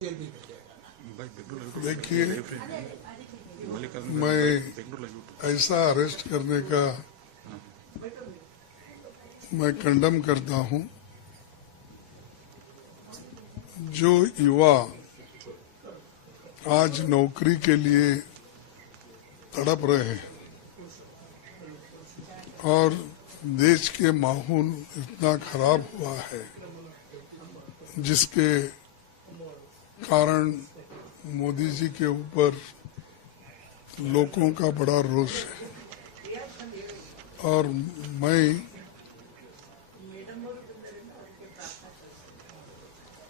देखिए, मैं ऐसा अरेस्ट करने का मैं कंडम करता हूं। जो युवा आज नौकरी के लिए तड़प रहे हैं और देश के माहौल इतना खराब हुआ है जिसके कारण मोदी जी के ऊपर लोगों का बड़ा रोष है और मैं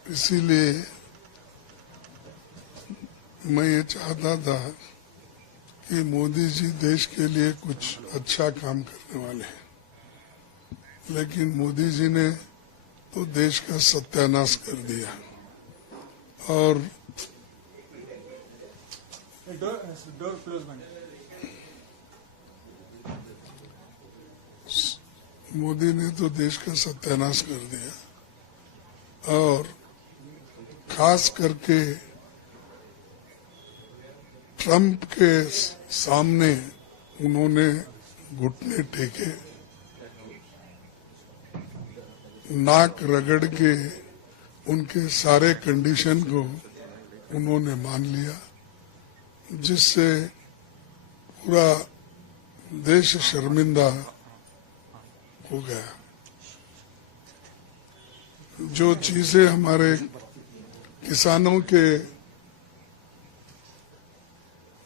इसीलिए मैं ये चाहता था कि मोदी जी देश के लिए कुछ अच्छा काम करने वाले हैं, लेकिन मोदी जी ने तो देश का सत्यानाश कर दिया। और मोदी ने तो देश का सत्यानाश कर दिया और खास करके ट्रंप के सामने उन्होंने घुटने टेके, नाक रगड़ के उनके सारे कंडीशन को उन्होंने मान लिया, जिससे पूरा देश शर्मिंदा हो गया। जो चीजें हमारे किसानों के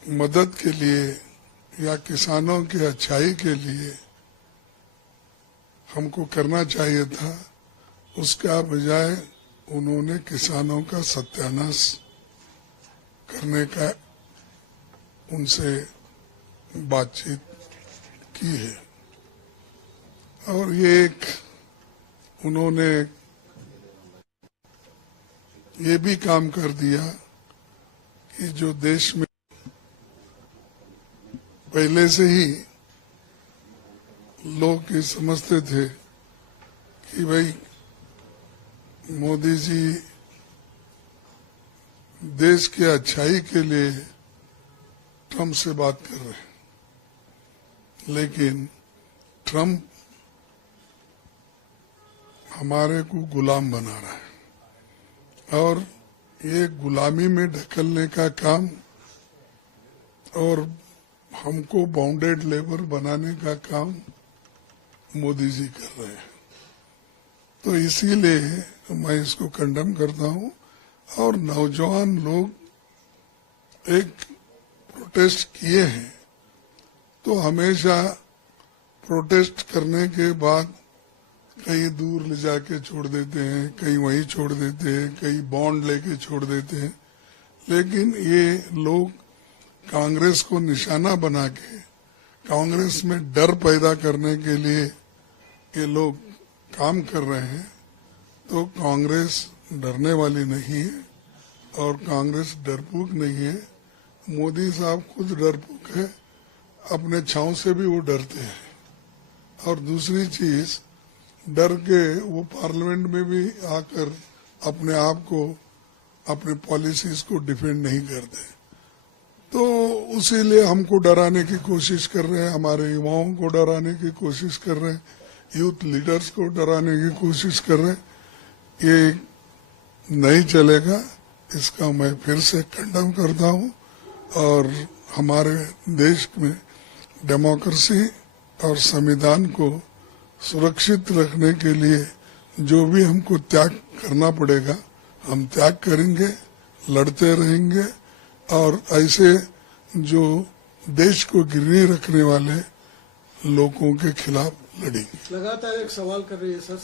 मदद के लिए या किसानों के अच्छाई के लिए हमको करना चाहिए था, उसका बजाय उन्होंने किसानों का सत्यानाश करने का उनसे बातचीत की है। और ये एक उन्होंने ये भी काम कर दिया कि जो देश में पहले से ही लोग ये समझते थे कि भाई मोदी जी देश के अच्छाई के लिए ट्रंप से बात कर रहे हैं, लेकिन ट्रंप हमारे को गुलाम बना रहा है और ये गुलामी में ढकेलने का काम और हमको बाउंडेड लेबर बनाने का काम मोदी जी कर रहे हैं। तो इसीलिए मैं इसको कंडम करता हूं। और नौजवान लोग एक प्रोटेस्ट किए हैं, तो हमेशा प्रोटेस्ट करने के बाद कहीं दूर ले जाके छोड़ देते हैं, कहीं वहीं छोड़ देते हैं, कहीं बॉन्ड लेके छोड़ देते हैं। लेकिन ये लोग कांग्रेस को निशाना बना के कांग्रेस में डर पैदा करने के लिए ये लोग काम कर रहे हैं। तो कांग्रेस डरने वाली नहीं है और कांग्रेस डरपोक नहीं है। मोदी साहब खुद डरपोक है, अपने छांव से भी वो डरते हैं। और दूसरी चीज, डर के वो पार्लियामेंट में भी आकर अपने आप को, अपने पॉलिसीज को डिफेंड नहीं करते। तो उसीलिए हमको डराने की कोशिश कर रहे हैं, हमारे युवाओं को डराने की कोशिश कर रहे हैं, यूथ लीडर्स को डराने की कोशिश कर रहे हैं। ये नहीं चलेगा, इसका मैं फिर से कंडम करता हूं। और हमारे देश में डेमोक्रेसी और संविधान को सुरक्षित रखने के लिए जो भी हमको त्याग करना पड़ेगा हम त्याग करेंगे, लड़ते रहेंगे और ऐसे जो देश को गिरवी रखने वाले लोगों के खिलाफ लड़ेंगे। लगातार एक सवाल कर रही है सर।